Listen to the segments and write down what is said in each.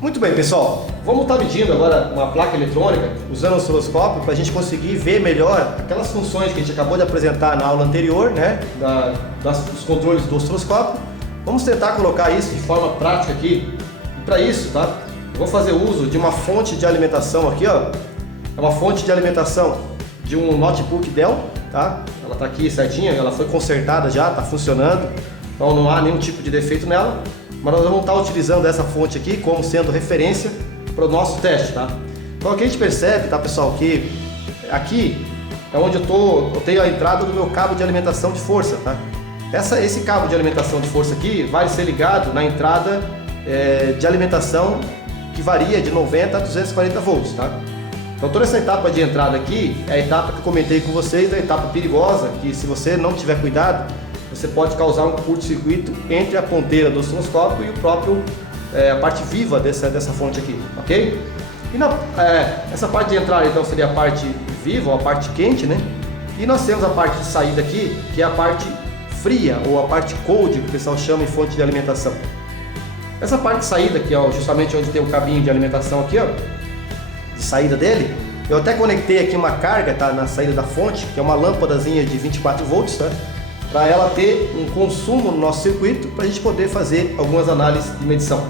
Muito bem, pessoal, vamos estar medindo agora uma placa eletrônica usando o osciloscópio para a gente conseguir ver melhor aquelas funções que a gente acabou de apresentar na aula anterior, né, dos controles do osciloscópio. Vamos tentar colocar isso de forma prática aqui. E para isso, tá, eu vou fazer uso de uma fonte de alimentação aqui, ó. É uma fonte de alimentação de um notebook Dell, tá? Ela está aqui certinha, ela foi consertada já, está funcionando, então não há nenhum tipo de defeito nela. Mas nós vamos estar utilizando essa fonte aqui como sendo referência para o nosso teste, tá? Então aqui a gente percebe, tá, pessoal, que aqui é onde eu tenho a entrada do meu cabo de alimentação de força, tá? Esse cabo de alimentação de força aqui vai ser ligado na entrada de alimentação que varia de 90 a 240 volts, tá? Então toda essa etapa de entrada aqui é a etapa que eu comentei com vocês, a etapa perigosa, que se você não tiver cuidado, você pode causar um curto-circuito entre a ponteira do osciloscópio e o próprio, a parte viva dessa fonte aqui, ok? E essa parte de entrada então seria a parte viva, ou a parte quente, né? E nós temos a parte de saída aqui, que é a parte fria, ou a parte cold, que o pessoal chama em fonte de alimentação. Essa parte de saída aqui, ó, justamente onde tem o cabinho de alimentação aqui, ó, de saída dele, eu até conectei aqui uma carga, tá, na saída da fonte, que é uma lâmpadazinha de 24 volts, tá? Para ela ter um consumo no nosso circuito, para a gente poder fazer algumas análises de medição.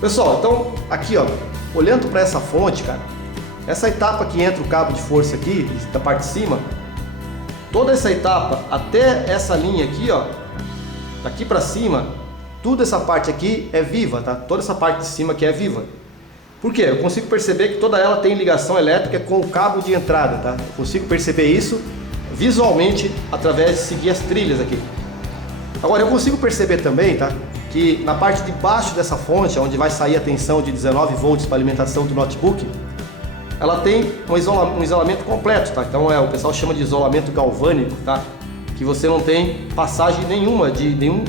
Pessoal, então aqui, ó, olhando para essa fonte, cara, essa etapa que entra o cabo de força aqui, da parte de cima, toda essa etapa até essa linha aqui, ó, daqui para cima, toda essa parte aqui é viva, tá? Toda essa parte de cima aqui é viva. Por quê? Eu consigo perceber que toda ela tem ligação elétrica com o cabo de entrada, tá? Eu consigo perceber isso visualmente através de seguir as trilhas aqui. Agora eu consigo perceber também, tá, que na parte de baixo dessa fonte, onde vai sair a tensão de 19 volts para alimentação do notebook, ela tem um isolamento completo, tá? Então o pessoal chama de isolamento galvânico, tá? Que você não tem passagem nenhuma de nenhum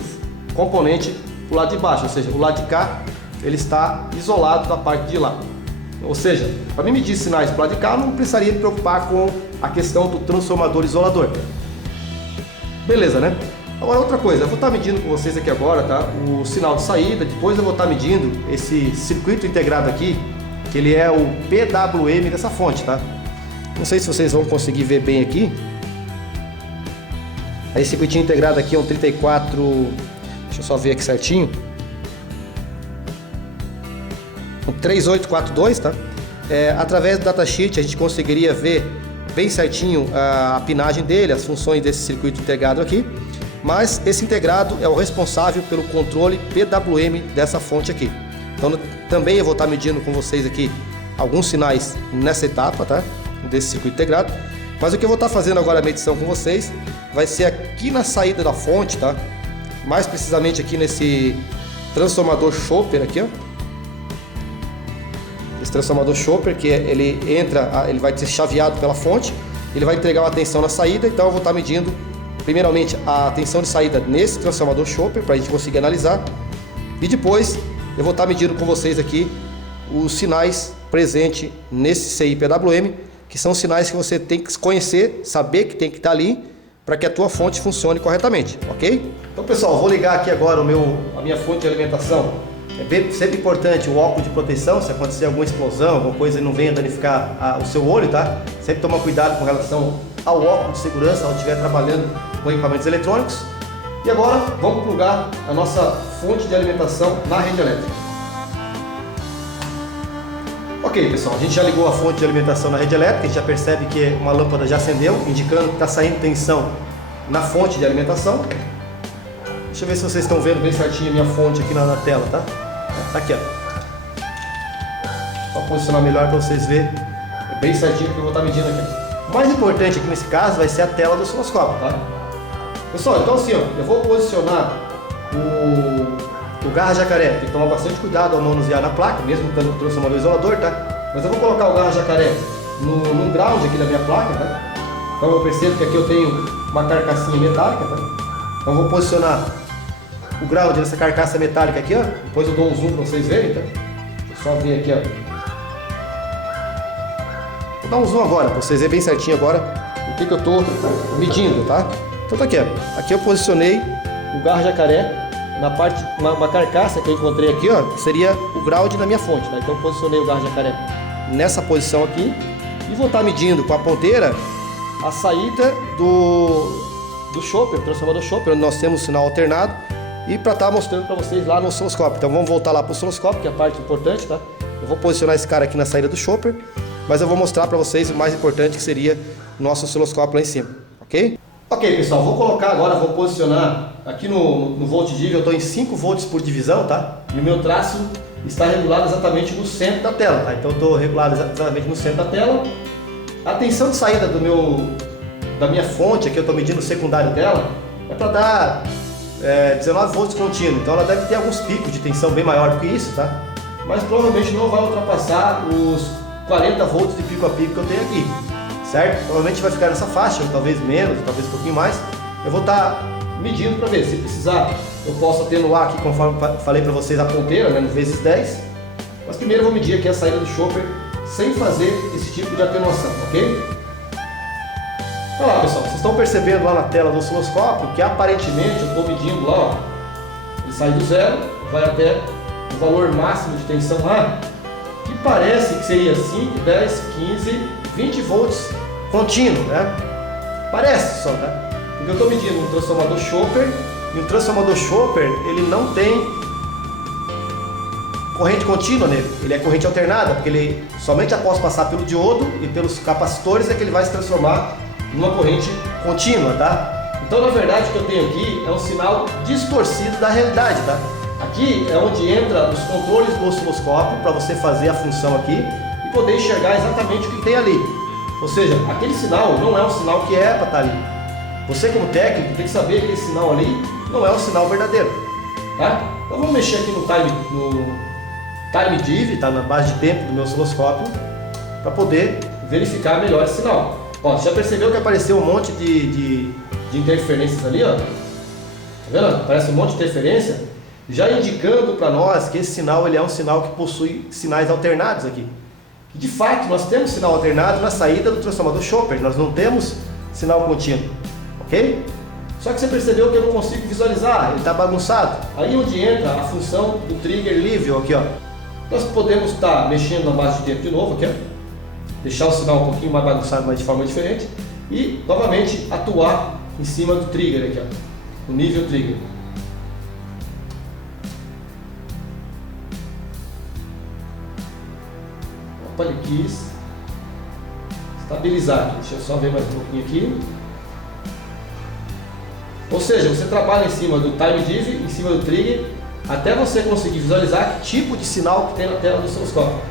componente pro lado de baixo, ou seja, o lado de cá ele está isolado da parte de lá. Ou seja, para mim medir sinais para lá de cá, eu não precisaria me preocupar com a questão do transformador isolador. Beleza, né? Agora outra coisa, eu vou estar medindo com vocês aqui agora, tá? O sinal de saída, depois eu vou estar medindo esse circuito integrado aqui, que ele é o PWM dessa fonte, tá? Não sei se vocês vão conseguir ver bem aqui. Esse circuitinho integrado aqui é um 34, deixa eu só ver aqui certinho. 3842, tá? Através do datasheet a gente conseguiria ver bem certinho a pinagem dele, as funções desse circuito integrado aqui, mas esse integrado é o responsável pelo controle PWM dessa fonte aqui. Então também eu vou estar medindo com vocês aqui alguns sinais nessa etapa, tá? Desse circuito integrado, mas o que eu vou estar fazendo agora a medição com vocês vai ser aqui na saída da fonte, tá? Mais precisamente aqui nesse transformador chopper aqui, ó. Esse transformador chopper, que ele vai ser chaveado pela fonte, ele vai entregar uma tensão na saída, então eu vou estar medindo primeiramente a tensão de saída nesse transformador chopper para a gente conseguir analisar, e depois eu vou estar medindo com vocês aqui os sinais presentes nesse CI PWM, que são sinais que você tem que conhecer, saber que tem que estar ali para que a tua fonte funcione corretamente, ok? Então pessoal, eu vou ligar aqui agora a minha fonte de alimentação. É sempre importante o óculos de proteção, se acontecer alguma explosão, alguma coisa e não venha danificar o seu olho, tá? Sempre tomar cuidado com relação ao óculos de segurança ao estiver trabalhando com equipamentos eletrônicos. E agora vamos plugar a nossa fonte de alimentação na rede elétrica. Ok, pessoal, a gente já ligou a fonte de alimentação na rede elétrica, a gente já percebe que uma lâmpada já acendeu, indicando que está saindo tensão na fonte de alimentação. Deixa eu ver se vocês estão vendo bem certinho a minha fonte aqui na tela, tá? Tá aqui, ó. Só posicionar melhor para vocês verem bem certinho o que eu vou estar medindo aqui. O mais importante aqui nesse caso vai ser a tela do osciloscópio, tá? Pessoal, então assim, ó, eu vou posicionar o garra jacaré. Tem que tomar bastante cuidado ao manusear na placa, mesmo tendo o transformador isolador, tá? Mas eu vou colocar o garra jacaré no ground aqui da minha placa, tá? Então eu percebo que aqui eu tenho uma carcassinha metálica, tá? Então eu vou posicionar o ground nessa carcaça metálica aqui, ó. Depois eu dou um zoom para vocês verem, tá? Deixa eu só ver aqui, ó. Vou dar um zoom agora, para vocês verem bem certinho agora o que eu estou medindo, tá? Então tá aqui, ó. Aqui eu posicionei o garra jacaré na parte, uma carcaça que eu encontrei aqui, ó, que seria o ground da minha fonte, tá? Então eu posicionei o garro jacaré nessa posição aqui e vou estar medindo com a ponteira a saída do chopper, transformador chopper, onde nós temos o sinal alternado, e para estar mostrando para vocês lá no osciloscópio. Então vamos voltar lá para o osciloscópio, que é a parte importante, tá? Eu vou posicionar esse cara aqui na saída do chopper, mas eu vou mostrar para vocês o mais importante, que seria o nosso osciloscópio lá em cima, ok? Ok, pessoal, vou colocar agora, vou posicionar aqui no volt div, eu estou em 5 volts por divisão, tá? E o meu traço está regulado exatamente no centro da tela, tá? Então eu estou regulado exatamente no centro da tela. A tensão de saída da minha fonte, aqui eu estou medindo o secundário dela, é para dar 19 volts contínuo, então ela deve ter alguns picos de tensão bem maior do que isso, tá? Mas provavelmente não vai ultrapassar os 40 volts de pico a pico que eu tenho aqui, certo? Provavelmente vai ficar nessa faixa, ou talvez menos, talvez um pouquinho mais. Eu vou estar medindo para ver, se precisar eu posso atenuar aqui, conforme falei para vocês, a ponteira, né, no vezes 10. Mas primeiro eu vou medir aqui a saída do chopper sem fazer esse tipo de atenuação, ok? Olha lá, pessoal, vocês estão percebendo lá na tela do osciloscópio que aparentemente eu estou medindo lá, ó, ele sai do zero, vai até o valor máximo de tensão lá, que parece que seria 5, 10, 15, 20 volts contínuo, né? Parece só, né? Porque eu estou medindo um transformador chopper, e um transformador chopper, ele não tem corrente contínua nele, ele é corrente alternada, porque ele somente após passar pelo diodo e pelos capacitores é que ele vai se transformar numa corrente contínua, tá? Então, na verdade, o que eu tenho aqui é um sinal distorcido da realidade, tá? Aqui é onde entra os controles do osciloscópio para você fazer a função aqui e poder enxergar exatamente o que tem ali. Ou seja, aquele sinal não é um sinal que é para estar ali. Você, como técnico, tem que saber que esse sinal ali não é um sinal verdadeiro, tá? Então vamos mexer aqui no time div, tá na base de tempo do meu osciloscópio, para poder verificar melhor esse sinal. Ó, já percebeu que apareceu um monte de interferências ali, ó? Tá vendo? Aparece um monte de interferência, já indicando para nós que esse sinal ele é um sinal que possui sinais alternados aqui. E de fato, nós temos sinal alternado na saída do transformador chopper, nós não temos sinal contínuo, ok? Só que você percebeu que eu não consigo visualizar, ele está bagunçado. Aí onde entra a função do trigger livre, aqui, ó. Nós podemos estar mexendo na base de tempo de novo, aqui, ó. Deixar o sinal um pouquinho mais bagunçado, mas de forma diferente, e novamente atuar em cima do trigger aqui, ó, o nível trigger. Opa, ele quis estabilizar aqui. Deixa eu só ver mais um pouquinho aqui. Ou seja, você trabalha em cima do time div, em cima do trigger, até você conseguir visualizar que tipo de sinal que tem na tela do osciloscópio.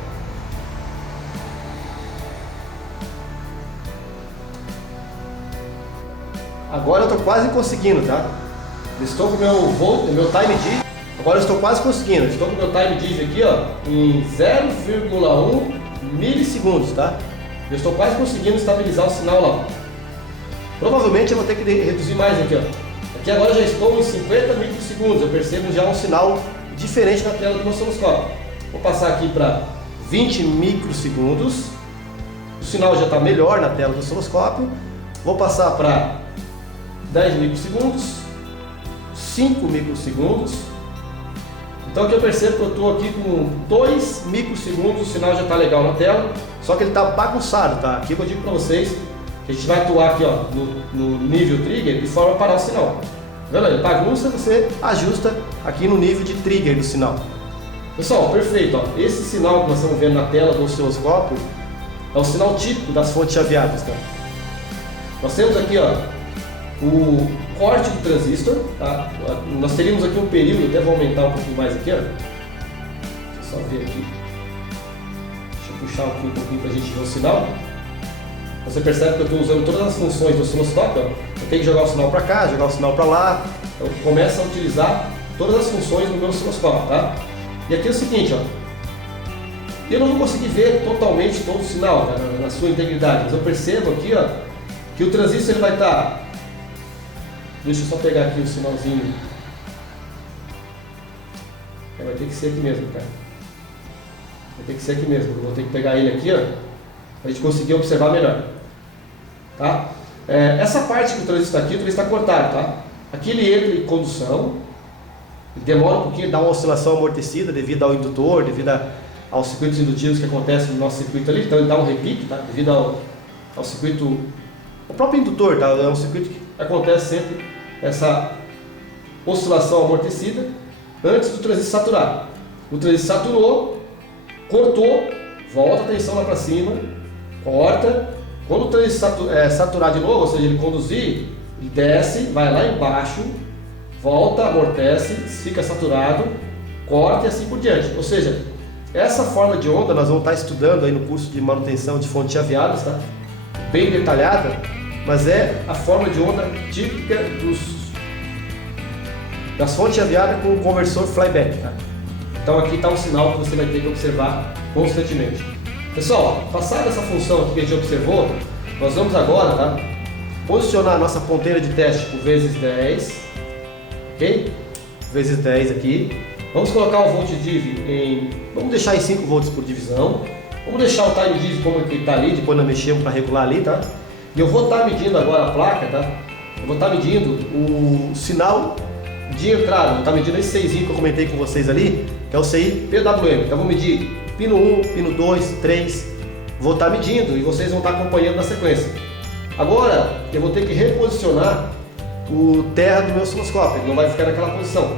Agora eu estou quase conseguindo, tá? Estou com o meu time div. Agora eu estou quase conseguindo. Estou com o meu time div aqui, ó, em 0,1 milissegundos, tá? Eu estou quase conseguindo estabilizar o sinal lá. Provavelmente eu vou ter que reduzir mais aqui, ó. Aqui agora já estou em 50 microsegundos. Eu percebo já um sinal diferente na tela do meu osciloscópio. Vou passar aqui para 20 microsegundos. O sinal já está melhor na tela do osciloscópio. Vou passar para 10 microsegundos, 5 microsegundos. Então aqui eu percebo que eu estou aqui com 2 microsegundos, o sinal já está legal na tela, só que ele está bagunçado, tá? Aqui eu digo para vocês que a gente vai atuar aqui, ó, no nível trigger de forma a parar o sinal. Tá vendo? Ele bagunça, você ajusta aqui no nível de trigger do sinal. Pessoal, perfeito, ó. Esse sinal que nós estamos vendo na tela do osciloscópio é o sinal típico das fontes chaveadas, tá? Nós temos aqui, ó, o corte do transistor, tá? Nós teríamos aqui um período, até vou aumentar um pouquinho mais aqui, ó. Deixa eu só ver aqui. Deixa eu puxar aqui um pouquinho para a gente ver o sinal. Você percebe que eu estou usando todas as funções do osciloscópio, ó. Eu tenho que jogar o sinal para cá, jogar o sinal para lá. Eu começo a utilizar todas as funções do meu osciloscópio, tá? E aqui é o seguinte, ó. Eu não vou conseguir ver totalmente todo o sinal, tá? Na sua integridade, mas eu percebo aqui, ó, que o transistor ele vai estar... Deixa eu só pegar aqui o sinalzinho. Vai ter que ser aqui mesmo, cara. Vai ter que ser aqui mesmo. Eu vou ter que pegar ele aqui, ó, para a gente conseguir observar melhor. Tá? Essa parte que o transistor está aqui, o transistor está cortado, tá? Aqui ele entra em condução. demora um pouquinho, dá uma oscilação amortecida devido ao indutor, devido aos circuitos indutivos que acontecem no nosso circuito ali, então ele dá um repique, tá? Devido ao circuito, o próprio indutor, tá? É um circuito que acontece sempre essa oscilação amortecida antes do transistor saturar. O transistor saturou, cortou, volta a tensão lá para cima, corta. Quando o transistor saturar de novo, ou seja, ele conduzir, ele desce, vai lá embaixo, volta, amortece, fica saturado, corta e assim por diante. Ou seja, essa forma de onda nós vamos estar estudando aí no curso de manutenção de fontes chaveadas, tá? Bem detalhada, mas é a forma de onda típica das fontes chaveadas com o conversor flyback, tá? Então aqui está um sinal que você vai ter que observar constantemente. Pessoal, passada essa função aqui que a gente observou, nós vamos agora, tá, posicionar a nossa ponteira de teste por vezes 10, ok? Vezes 10 aqui. Vamos colocar o volt div vamos deixar em 5 volts por divisão. Vamos deixar o time div como ele está ali, depois nós mexemos para regular ali, tá? E eu vou estar medindo agora a placa, tá? Eu vou estar medindo o sinal de entrada, vou estar medindo esse 6 que eu comentei com vocês ali, que é o CI PWM. Então vou medir pino 1, pino 2, 3, vou estar medindo e vocês vão estar acompanhando na sequência. Agora eu vou ter que reposicionar o terra do meu osciloscópio, ele não vai ficar naquela posição.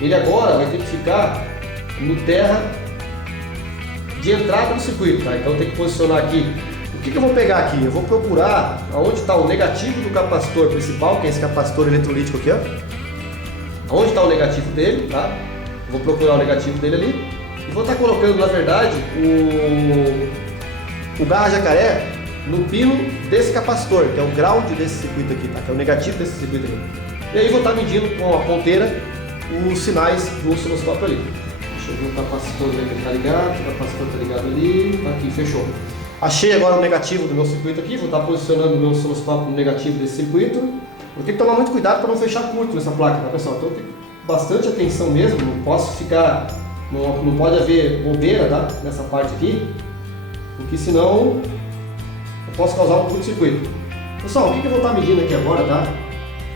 Ele agora vai ter que ficar no terra de entrada do circuito, tá? Então eu tenho que posicionar aqui. O que eu vou pegar aqui? Eu vou procurar onde está o negativo do capacitor principal, que é esse capacitor eletrolítico aqui, ó. Onde está o negativo dele, tá? Eu vou procurar o negativo dele ali. E vou estar colocando, na verdade, o garra jacaré no pino desse capacitor, que é o ground desse circuito aqui, tá? Que é o negativo desse circuito aqui. E aí vou estar medindo com a ponteira os sinais do osciloscópio ali. Deixa eu ver o capacitor dele está ligado, o capacitor está ligado ali, tá aqui, fechou. Achei agora o negativo do meu circuito aqui, vou estar posicionando o meu osciloscópio no negativo desse circuito. Vou ter que tomar muito cuidado para não fechar curto nessa placa, tá, pessoal? Então tem bastante atenção mesmo, não posso ficar... Não pode haver bobeira, tá? Nessa parte aqui, porque senão eu posso causar um curto-circuito. Pessoal, o que eu vou estar medindo aqui agora, tá?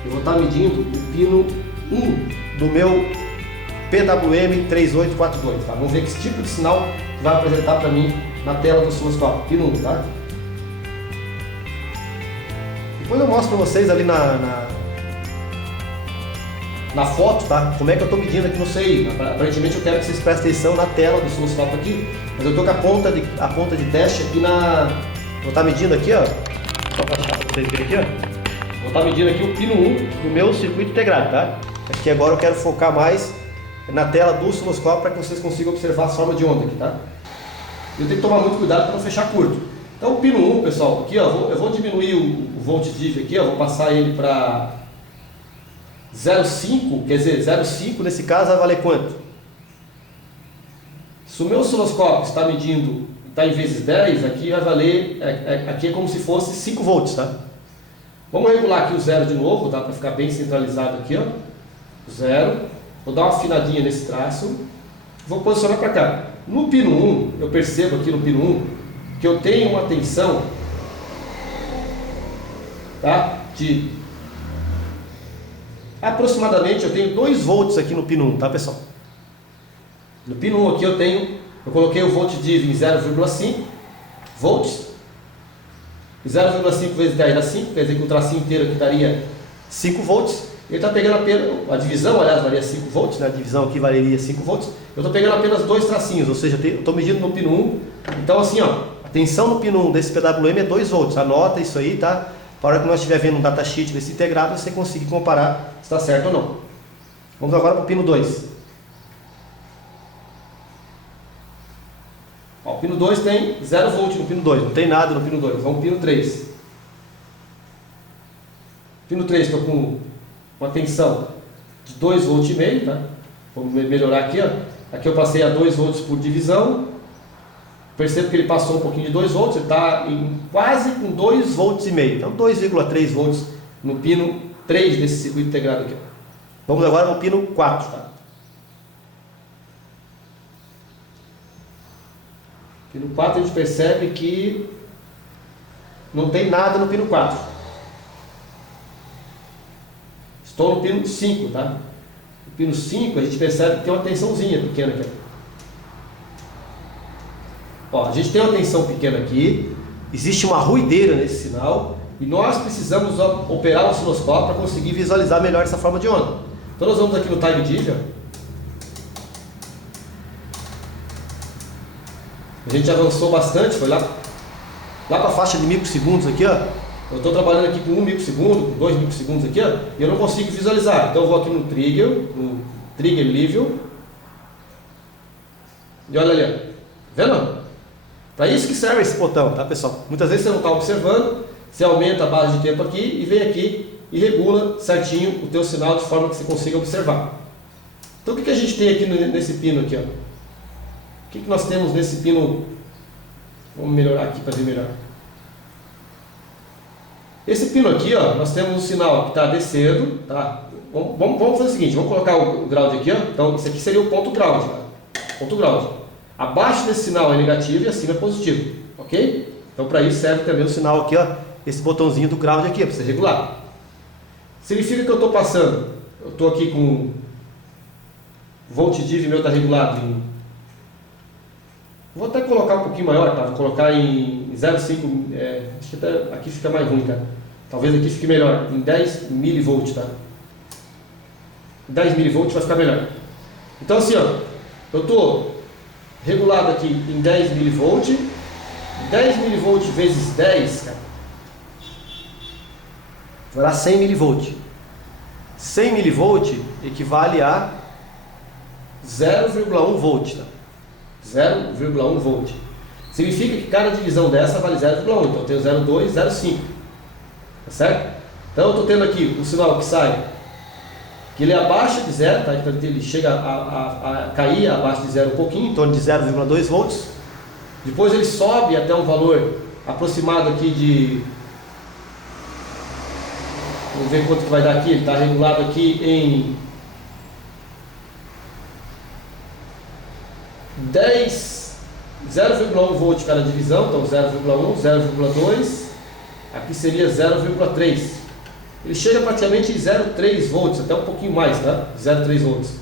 Eu vou estar medindo o pino 1 do meu PWM 3842, tá? Vamos ver que tipo de sinal vai apresentar para mim na tela do osciloscópio, pino 1, tá? Depois eu mostro para vocês ali na foto, tá? Como é que eu estou medindo aqui no CI. Aparentemente eu quero que vocês prestem atenção na tela do osciloscópio aqui, mas eu estou com a ponta de teste aqui vou estar medindo aqui, ó. Só para vocês verem aqui, ó. Vou estar medindo aqui o pino 1 do meu circuito integrado, tá? Aqui agora eu quero focar mais na tela do osciloscópio para que vocês consigam observar a forma de onda aqui, tá? Eu tenho que tomar muito cuidado para não fechar curto. Então o pino 1, pessoal, aqui ó, eu vou diminuir o volt div aqui, ó, vou passar ele para 0,5, quer dizer, 0,5 nesse caso vai valer quanto? Se o meu osciloscópio está medindo, está em vezes 10, aqui vai valer, aqui é como se fosse 5 volts, tá? Vamos regular aqui o 0 de novo, tá? Para ficar bem centralizado aqui, ó. 0, vou dar uma afinadinha nesse traço, vou posicionar para cá. No pino 1, eu percebo aqui no pino 1, que eu tenho uma tensão, tá? De aproximadamente, eu tenho 2 volts aqui no pino 1, tá, pessoal? No pino 1 aqui eu coloquei o volt div em 0,5 volts. 0,5 vezes 10 dá 5, quer dizer que o tracinho inteiro aqui daria 5 volts. Ele está pegando apenas, a divisão, aliás, valia 5 volts, né? A divisão aqui valeria 5 volts. Eu estou pegando apenas 2 tracinhos, ou seja, eu estou medindo no pino 1. Então assim, ó, a tensão no pino 1 desse PWM é 2 volts. Anota isso aí, tá? Para hora que nós estiver vendo um datasheet desse integrado, você conseguir comparar se está certo ou não. Vamos agora para o pino 2. Ó, o pino 2 tem 0 volt no pino 2, não tem nada no pino 2. Vamos para o pino 3. Pino 3 estou com uma tensão de 2,5 volts, tá? Vamos melhorar aqui, ó. Aqui eu passei a 2 volts por divisão. Percebo que ele passou um pouquinho de 2 volts, ele está quase com 2,5 volts. Então 2,3 volts no pino 3 desse circuito integrado aqui. Vamos agora no pino 4, tá? Pino 4 a gente percebe que não tem nada no pino 4. Estou no pino 5, tá? O pino 5 a gente percebe que tem uma tensãozinha pequena aqui. Ó, a gente tem uma tensão pequena aqui, existe uma ruideira nesse sinal e nós precisamos operar o osciloscópio para conseguir visualizar melhor essa forma de onda. Então nós vamos aqui no time div, ó. A gente avançou bastante, foi lá para a faixa de microsegundos aqui, ó. Eu estou trabalhando aqui com 1 microsegundo, com 2 microsegundos aqui, ó, e eu não consigo visualizar. Então eu vou aqui no trigger level, e olha ali, ó. Vendo? Para isso que serve esse botão, tá, pessoal? Muitas vezes você não está observando, você aumenta a base de tempo aqui e vem aqui e regula certinho o teu sinal de forma que você consiga observar. Então o que a gente tem aqui nesse pino aqui, ó? O que nós temos nesse pino? Vamos melhorar aqui para ver melhor. Esse pino aqui, ó, nós temos um sinal que está descendo, tá? Vamos fazer o seguinte, vamos colocar o ground aqui, ó. Então isso aqui seria o ponto ground, tá? Ponto ground. Abaixo desse sinal é negativo e acima é positivo, ok? Então para isso serve também o sinal aqui, ó, esse botãozinho do ground aqui, para você regular. Significa que eu estou passando, eu estou aqui com volt div meu está regulado em... Vou até colocar um pouquinho maior, tá? Vou colocar em 0,5, acho que até aqui fica mais ruim, tá? Talvez aqui fique melhor, em 10 mV, tá? 10 mV vai ficar melhor. Então assim, ó, eu estou regulado aqui em 10 mV, 10 mV vezes 10, cara, vai dar 100 mV. 100 mV equivale a 0,1 volt, tá? 0,1 volt. Significa que cada divisão dessa vale 0,1. Então eu tenho 0,2, 0,5. Tá certo? Então eu estou tendo aqui o sinal que sai, que ele é abaixo de 0, tá? Então ele chega a cair abaixo de 0 um pouquinho, em torno de 0,2 volts. Depois ele sobe até um valor aproximado aqui de... Vamos ver quanto que vai dar aqui. Ele está regulado aqui em 0,1 volt cada divisão, então 0,1, 0,2, aqui seria 0,3. Ele chega praticamente em 0,3 volts, até um pouquinho mais, tá? 0,3 volts.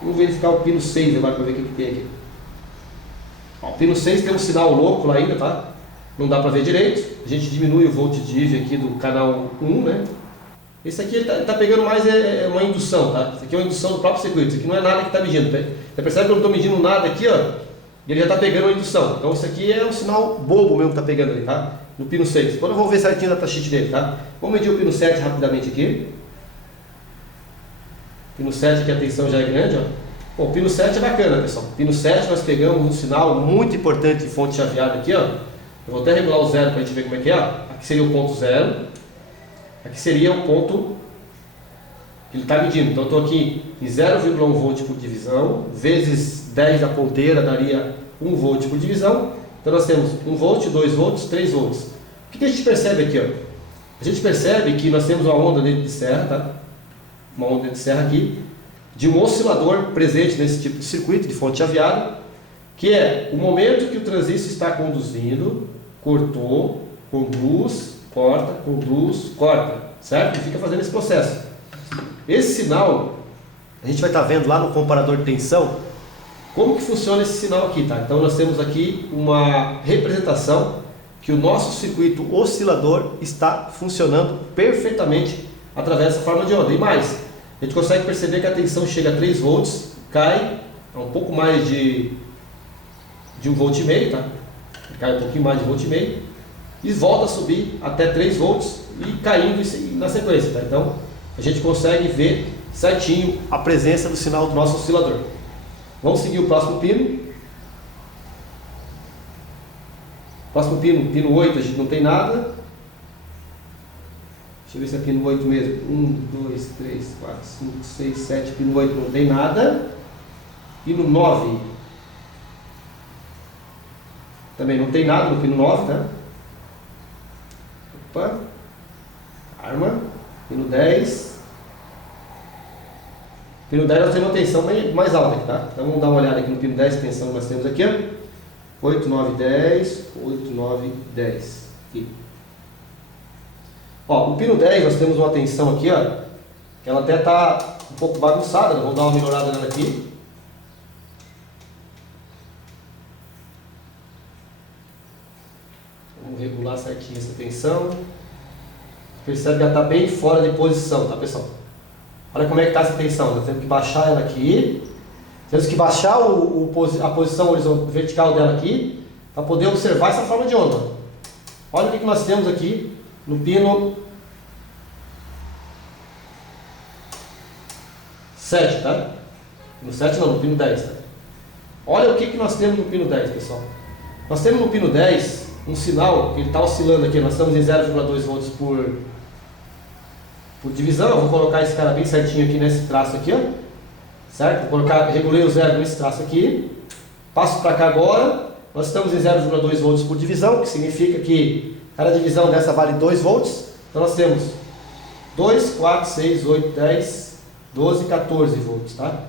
Vamos verificar o pino 6 agora para ver o que tem aqui. Ó, o pino 6 tem um sinal louco lá ainda, tá? Não dá para ver direito. A gente diminui o volt div aqui do canal 1, né? Esse aqui ele tá pegando mais uma indução, tá? Isso aqui é uma indução do próprio circuito. Isso aqui não é nada que está medindo, tá? Você percebe que eu não estou medindo nada aqui, ó, e ele já está pegando uma indução. Então isso aqui é um sinal bobo mesmo que está pegando ali, tá? No pino 6. Agora eu vou ver certinho a datasheet dele, tá? Vamos medir o pino 7 rapidamente aqui. Pino 7 aqui a tensão já é grande, ó. Bom, o pino 7 é bacana, pessoal. Pino 7 nós pegamos um sinal muito importante de fonte chaveada aqui, ó. Eu vou até regular o zero para a gente ver como é que é, ó. Aqui seria o ponto 0. Aqui seria o ponto que ele está medindo. Então eu estou aqui em 0,1 volt por divisão, vezes 10 da ponteira daria 1 volt por divisão. Então nós temos 1 volt, 2 volts, 3 volts. O que a gente percebe aqui, ó? A gente percebe que nós temos uma onda dentro de serra, tá? Uma onda de serra aqui, de um oscilador presente nesse tipo de circuito de fonte chaveada, que é o momento que o transistor está conduzindo, cortou, conduz, corta, conduz, corta, certo? E fica fazendo esse processo. Esse sinal, a gente vai estar vendo lá no comparador de tensão, como que funciona esse sinal aqui, tá? Então nós temos aqui uma representação que o nosso circuito oscilador está funcionando perfeitamente através dessa forma de onda. E mais, a gente consegue perceber que a tensão chega a 3 volts, cai a um pouco mais de 1,5 volt, tá? Cai um pouquinho mais de 1,5 volt e volta a subir até 3 volts e caindo na sequência, tá? Então a gente consegue ver certinho a presença do sinal do nosso oscilador. Vamos seguir o próximo pino. Próximo pino, pino 8, a gente não tem nada. Deixa eu ver se é pino 8 mesmo. 1, 2, 3, 4, 5, 6, 7, pino 8 não tem nada. Pino 9 também não tem nada no pino 9, tá? Opa. Arma. Pino 10. Pino 10 nós temos uma tensão mais alta aqui, tá? Então vamos dar uma olhada aqui no pino 10, a tensão que nós temos aqui, ó. 8, 9, 10, 8, 9, 10. Aqui. Ó, o pino 10 nós temos uma tensão aqui, ó, Ela até está um pouco bagunçada, vou dar uma melhorada nela aqui. Vamos regular certinho essa tensão. Percebe que ela está bem fora de posição, tá, pessoal? Olha como é que está essa tensão. Nós temos que baixar ela aqui. Temos que baixar a posição horizontal, vertical dela aqui, para poder observar essa forma de onda. Olha o que nós temos aqui no pino 7, tá? No 7 não, no pino 10, tá? Olha o que nós temos no pino 10, pessoal. Nós temos no pino 10 um sinal que ele está oscilando aqui. Nós estamos em 0,2 volts por divisão. Eu vou colocar esse cara bem certinho aqui nesse traço aqui, ó. Certo? Vou colocar, regulei o zero nesse traço aqui. Passo para cá agora. Nós estamos em 0,2 volts por divisão, que significa que cada divisão dessa vale 2 volts. Então nós temos 2, 4, 6, 8, 10, 12, 14 volts, tá?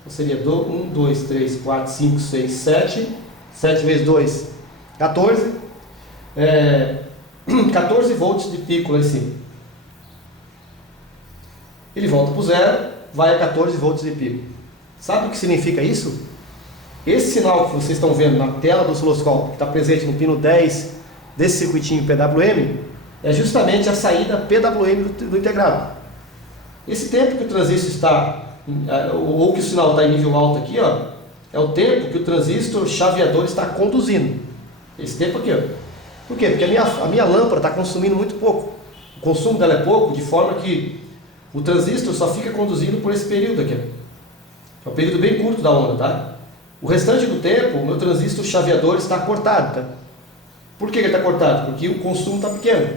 Então seria 1, 2, 3, 4, 5, 6, 7. 7 vezes 2, 14. 14 volts de pico lá em cima. Ele volta para o zero, vai a 14 volts de pico. Sabe o que significa isso? Esse sinal que vocês estão vendo na tela do osciloscópio, que está presente no pino 10 desse circuitinho PWM, é justamente a saída PWM do integrado. Esse tempo que o transistor está, ou que o sinal está em nível alto aqui, ó, é o tempo que o transistor chaveador está conduzindo. Esse tempo aqui, ó. Por quê? Porque a minha lâmpada está consumindo muito pouco. O consumo dela é pouco, de forma que o transistor só fica conduzindo por esse período aqui. É um período bem curto da onda, tá? O restante do tempo, o meu transistor chaveador está cortado, tá? Por que ele está cortado? Porque o consumo está pequeno.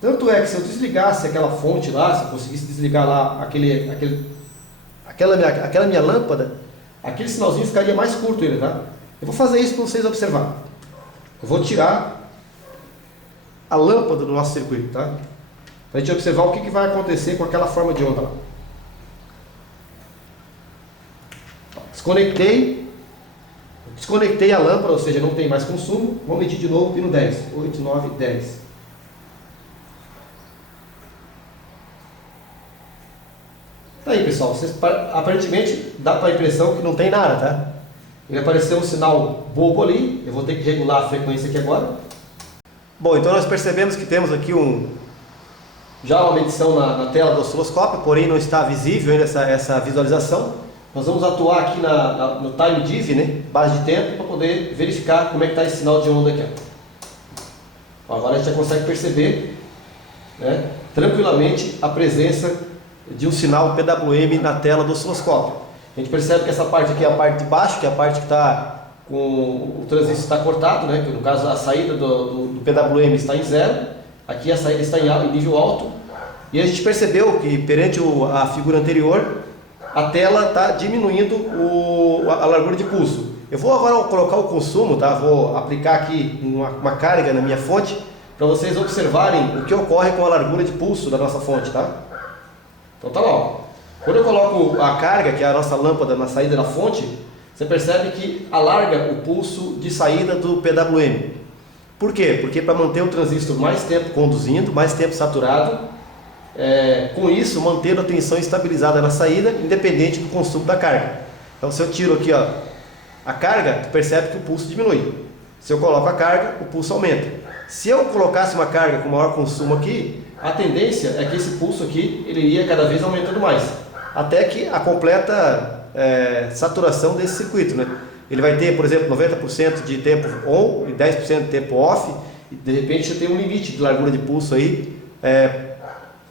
Tanto é que se eu desligasse aquela fonte lá, se eu conseguisse desligar lá aquela minha lâmpada, aquele sinalzinho ficaria mais curto ele, tá? Eu vou fazer isso para vocês observarem. Eu vou tirar a lâmpada do nosso circuito, tá? Para a gente observar o que vai acontecer com aquela forma de onda lá. Desconectei a lâmpada, ou seja, não tem mais consumo. Vamos medir de novo, pino 10. 8, 9, 10. Tá aí, pessoal. Vocês, aparentemente dá para a impressão que não tem nada, tá? Ele apareceu um sinal bobo ali. Eu vou ter que regular a frequência aqui agora. Bom, então nós percebemos que temos aqui já uma medição na tela do osciloscópio, porém não está visível ainda essa visualização. Nós vamos atuar aqui no time div, né, base de tempo, para poder verificar como é que está esse sinal de onda aqui. Agora a gente já consegue perceber, né, tranquilamente a presença de um sinal PWM na tela do osciloscópio. A gente percebe que essa parte aqui é a parte de baixo, que é a parte que está com o transistor está cortado, né, que no caso a saída do PWM está em zero, aqui a saída está em nível alto, e a gente percebeu que perante a figura anterior, a tela está diminuindo a largura de pulso. Eu vou agora colocar o consumo, tá? Vou aplicar aqui uma carga na minha fonte para vocês observarem o que ocorre com a largura de pulso da nossa fonte, tá? Então tá lá, ó. Quando eu coloco a carga, que é a nossa lâmpada na saída da fonte, você percebe que alarga o pulso de saída do PWM. Por quê? Porque para manter o transistor mais tempo conduzindo, mais tempo saturado, com isso mantendo a tensão estabilizada na saída, independente do consumo da carga. Então se eu tiro aqui, ó, a carga, tu percebe que o pulso diminui. Se eu coloco a carga, o pulso aumenta. Se eu colocasse uma carga com maior consumo aqui, a tendência é que esse pulso aqui ele iria cada vez aumentando mais, até que a completa saturação desse circuito, né? Ele vai ter, por exemplo, 90% de tempo on e 10% de tempo off, e de repente você tem um limite de largura de pulso aí,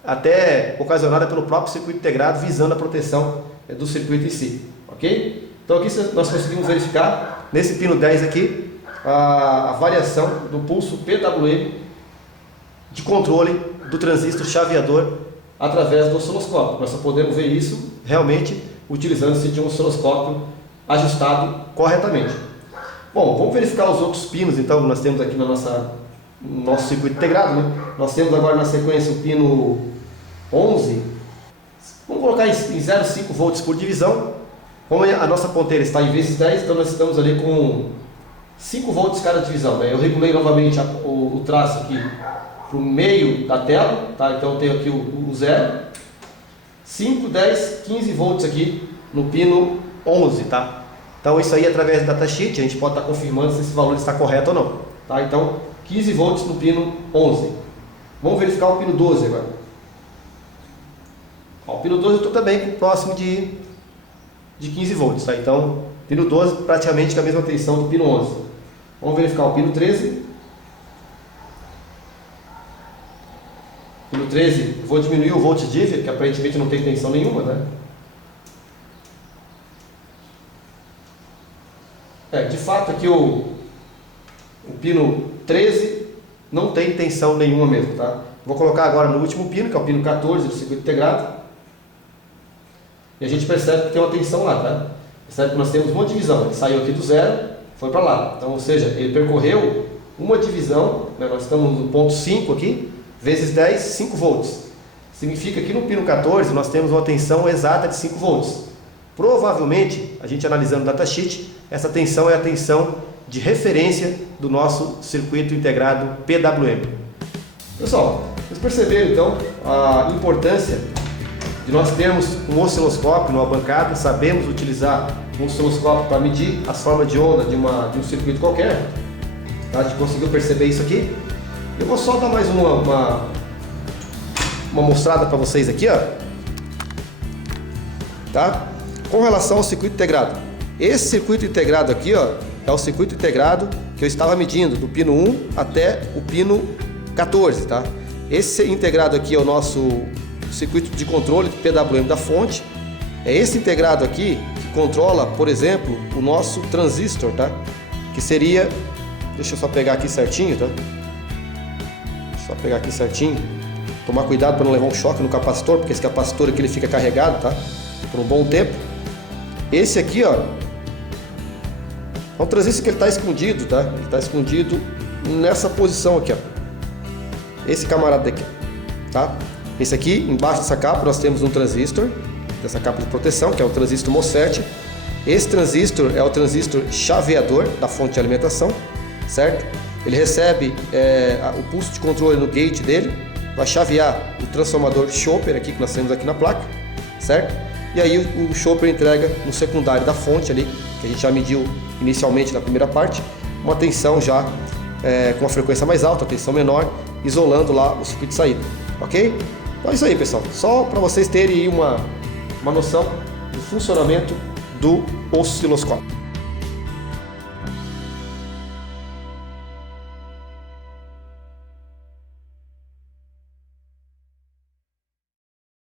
até ocasionada pelo próprio circuito integrado, visando a proteção do circuito em si, ok? Então aqui nós conseguimos verificar, nesse pino 10 aqui, a variação do pulso PWM de controle do transistor chaveador através do osciloscópio. Nós só podemos ver isso realmente utilizando-se de um osciloscópio ajustado corretamente. Bom, vamos verificar os outros pinos então que nós temos aqui no nosso circuito integrado, né? Nós temos agora na sequência o pino 11. Vamos colocar em 0,5 volts por divisão. Como a nossa ponteira está em vezes 10, então nós estamos ali com 5 volts cada divisão, né? Eu regulei novamente o traço aqui para o meio da tela, tá? Então eu tenho aqui o zero. 5, 10, 15 volts aqui no pino 11, tá? Então isso aí através do datasheet a gente pode estar confirmando se esse valor está correto ou não, tá? Então 15 volts no pino 11. Vamos verificar o pino 12 agora. Ó, o pino 12 eu estou também próximo de 15 volts, tá? Então pino 12 praticamente com a mesma tensão do pino 11. Vamos verificar o pino 13. Pino 13, vou diminuir o volt div, que aparentemente não tem tensão nenhuma, né? De fato aqui o pino 13 não tem tensão nenhuma mesmo, tá? Vou colocar agora no último pino, que é o pino 14 do circuito integrado. E a gente percebe que tem uma tensão lá, tá? Percebe que nós temos uma divisão, ele saiu aqui do zero, foi para lá. Então, ou seja, ele percorreu uma divisão, né? Nós estamos no ponto 5 aqui, vezes 10, 5 volts. Significa que no pino 14 nós temos uma tensão exata de 5 volts. Provavelmente, a gente analisando o datasheet, essa tensão é a tensão de referência do nosso circuito integrado PWM. Pessoal, vocês perceberam então a importância de nós termos um osciloscópio numa bancada, sabemos utilizar um osciloscópio para medir as formas de onda de um circuito qualquer. Tá? A gente conseguiu perceber isso aqui. Eu vou só dar mais uma mostrada para vocês aqui, ó. Tá? Com relação ao circuito integrado. Esse circuito integrado aqui, ó, é o circuito integrado que eu estava medindo do pino 1 até o pino 14, tá? Esse integrado aqui é o nosso circuito de controle de PWM da fonte. É esse integrado aqui que controla, por exemplo, o nosso transistor, tá? Que seria, deixa eu só pegar aqui certinho, tá? Só pegar aqui certinho. Tomar cuidado para não levar um choque no capacitor, porque esse capacitor aqui ele fica carregado, tá? Por um bom tempo. Esse aqui, ó, é um transistor que ele está escondido, tá? Ele está escondido nessa posição aqui, ó. Esse camarada aqui, tá? Esse aqui, embaixo dessa capa, nós temos um transistor, dessa capa de proteção, que é o transistor MOSFET. Esse transistor é o transistor chaveador da fonte de alimentação, certo? Ele recebe o pulso de controle no gate dele, vai chavear o transformador chopper aqui que nós temos aqui na placa, certo? E aí o chopper entrega no secundário da fonte ali, que a gente já mediu inicialmente na primeira parte, uma tensão já com uma frequência mais alta, tensão menor, isolando lá o circuito de saída, ok? Então é isso aí, pessoal, só para vocês terem uma noção do funcionamento do osciloscópio.